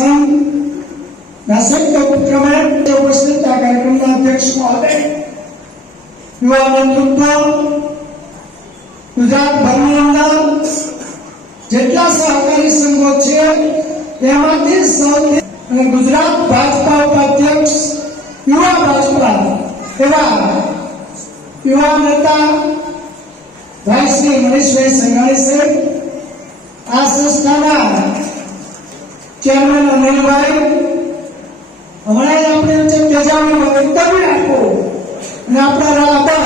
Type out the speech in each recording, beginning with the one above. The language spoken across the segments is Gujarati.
સંઘના સંયુક્ત ઉપક્રમે ઉપસ્થિત આ કાર્યક્રમના અધ્યક્ષ મહોદય યુવા નેતૃત્વ ગુજરાત ભરની અંદર જેટલા સહકારી સંઘો છે, તેમાંથી સૌથી અને ગુજરાત ભાજપા ઉપાધ્યક્ષ, યુવા ભાજપા, એવા યુવા નેતા, ભાઈ શ્રી મનીષભાઈ સંઘાણી સાહેબ આ સંસ્થાના ચેરમેન અનિલભાઈ હમણાં આપણે જે તેજાબીમાં ઇન્ટરવ્યુ આપ્યો. અને આપણા રાહબર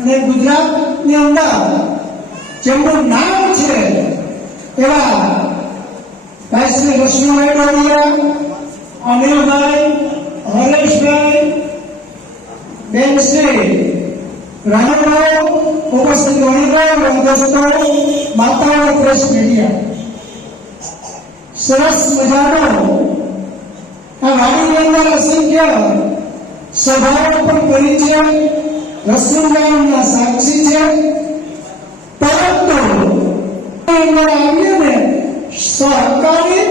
અને ગુજરાતની અંદર જેમનું નામ છે એવા ભાઈ શ્રી લક્ષ્મીભાઈ ડોડિયા, અનિલભાઈ, હરેશભાઈ બેન શ્રી રામભાઈ ઉપસ્થિત વણીભાઈ દોસ્તો માતાઓ પ્રેસ મીડિયા સરસ મજાનો આ વાડીની અંદર અસંખ્ય સભાઓ પણ કરી છે રસુલગામના સાક્ષી છે પરંતુ અંદર આવીએ ને સહકારી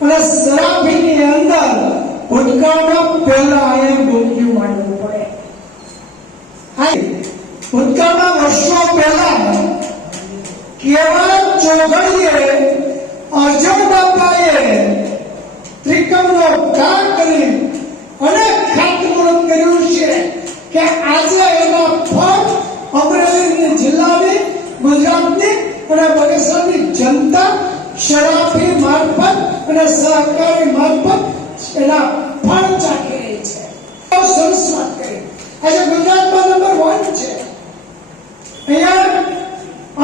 અને સરાફીની અંદર ભૂતકાળમાં પહેલા અહીંયા ડોક્યુ માંડવું પડે આ ભૂતકાળના વર્ષો પહેલા કેવા ચોઘડીએ અજય બાપાએ ત્રિકમનો કાર કરી અને ખાતમુહૂર્ત કર્યું છે કે આજે એના ફળ અમરેલી જિલ્લાની, ગુજરાતની અને બગસરાની જનતા શરાફી મારફત અને સહકારી મારફત એના ફળ ચાખી રહી છે. આજે ગુજરાતમાં નંબર વન છે. અહીંયા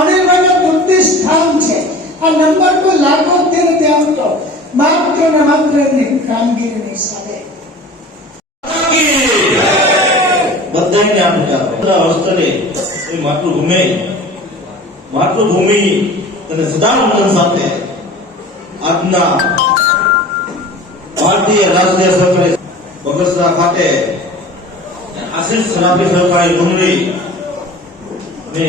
અનિલભાઈના તૃપ્તિ સ્થાન છે. આ નંબર કોઈ લાગો તે નથી આવતો માત્ર ને માત્ર એમની કામગીરીની સાથે બધાને આપતા અવસ્થરે એ માતૃભૂમિ માતૃભૂમિ અને સદાનંદ સાથે આજના ભારતીય રાષ્ટ્રીય સરકારે બગસરા ખાતે આશીષ સરાફી સરકારી મંડળી ને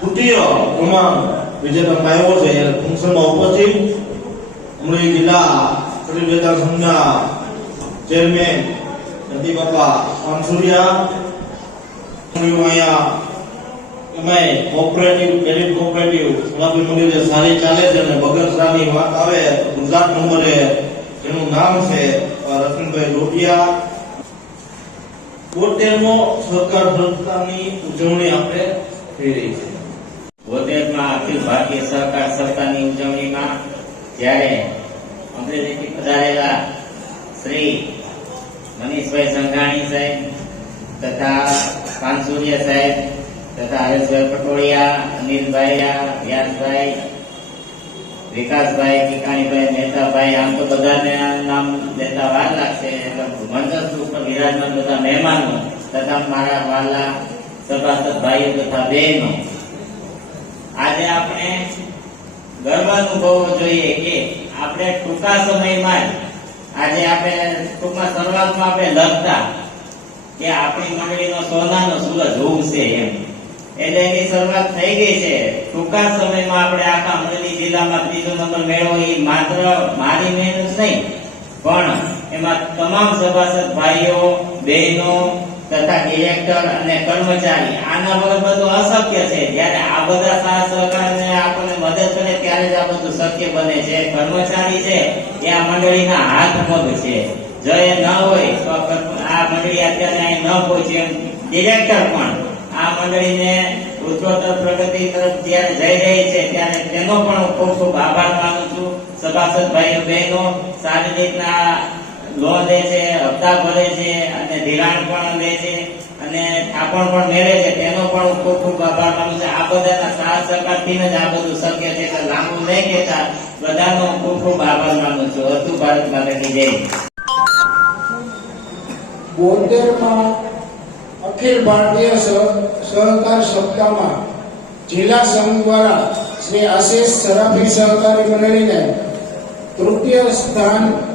તૃતીય ક્રમાંક વિજેતા પાયો છે ફંક્શનમાં ઉપસ્થિત. અમરેલી જિલ્લા શરીર વેચાણ સંઘના ચેરમેન નદી બાપા પાનસુરિયા અહીંયા એમાંય કોઓપરેટિવ ક્રેડિટ કોઓપરેટિવ ગુલાબી મંદિર સારી ચાલે છે અને બગસરાની વાત આવે, ગુજરાત નંબરે એનું નામ છે રતનભાઈ રોટિયા બોતેરમો સરકાર સંસ્થાની ઉજવણી આપણે થઈ રહી છે. ભારતીય સહકાર સપ્તાહની ઉજવણીમાં જ્યારે અમરેલીથી પધારેલા શ્રી મનીષભાઈ સંઘાણી સાહેબ તથા કાનસુરિયા સાહેબ તથા હરેશભાઈ પટોળિયા, અનિલભાઈ, વ્યાસભાઈ, વિકાસભાઈ કિકાણીભાઈ મહેતાભાઈ, આમ તો બધાને નામ લેતા વાર લાગશે મંચસ્થ ઉપર વિરાજમાન બધા મહેમાનો તથા મારા વાલા સભાસદ ભાઈઓ તથા બહેનો આજે આપણે ગર્વ અનુભવવો જોઈએ કે આપણે ટૂંકા સમયમાં આજે આપણે ટૂંકમાં શરૂઆતમાં આપણે લખતા કે આપણી મંડળીનો સોનાનો સૂરજ હોવું છે એમ. એટલે એની શરૂઆત થઈ ગઈ છે. ટૂંકા સમયમાં આપણે આખા અમરેલી જિલ્લામાં ત્રીજો નંબર મેળવો એ માત્ર મારી મહેનત નહીં, પણ એમાં તમામ સભાસદ ભાઈઓ, બહેનો તથા ડિરેક્ટર અને કર્મચારી. આના વગર બધું અશક્ય છે. જ્યારે આ બધા સાથ સહકારને આપણને મદદ કરે ત્યારે જ આ બધું શક્ય બને છે. કર્મચારી છે, એ આ મંડળીના હાથ પગ છે. જો એ ન હોય, તો આ મંડળી અત્યારે અહીં ન પહોંચે ડિરેક્ટર પણ. આ મંડળીને ઉત્તરોત્તર પ્રગતિ તરફ જ્યારે જઈ રહી છે, ત્યારે તેનો પણ ખૂબ ખૂબ આભાર માનું છું. સભાસદ ભાઈઓ બહેનો, સારી રીતના લોન લે છે, હપ્તા ભરે છે, અને ધિરાણ પણ લે છે, અને થાપણ પણ મેળવે છે. તેનો પણ ખૂબ ખૂબ આભાર માનું છે. આ બધાના સાથ સહકારથી જ આ બધું શક્ય છે લાંબુ નહીં કહેતા, બધાનો ખૂબ ખૂબ આભાર માનું છું. હતું ભારત માતાની જય. બોતેરમાં અખિલ ભારતીય સહ- સહકાર સપ્તાહમાં જિલ્લા સંઘ દ્વારા શ્રી આશિષ સરાફી સહકારી મંડળીને તૃતીય સ્થાન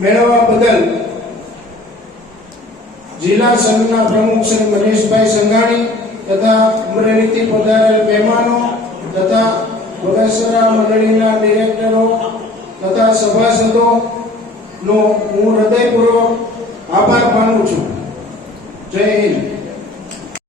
મેળવવા બદલ જિલ્લા સંઘના પ્રમુખ શ્રી મનીષભાઈ સંઘાણી તથા અમરેલીથી પધારેલ મહેમાનો તથા બગસરા મંડળીના ડિરેક્ટરો તથા સભાસદોનો હું હૃદયપૂર્વક આભાર માનું છું. જય હિન્દ.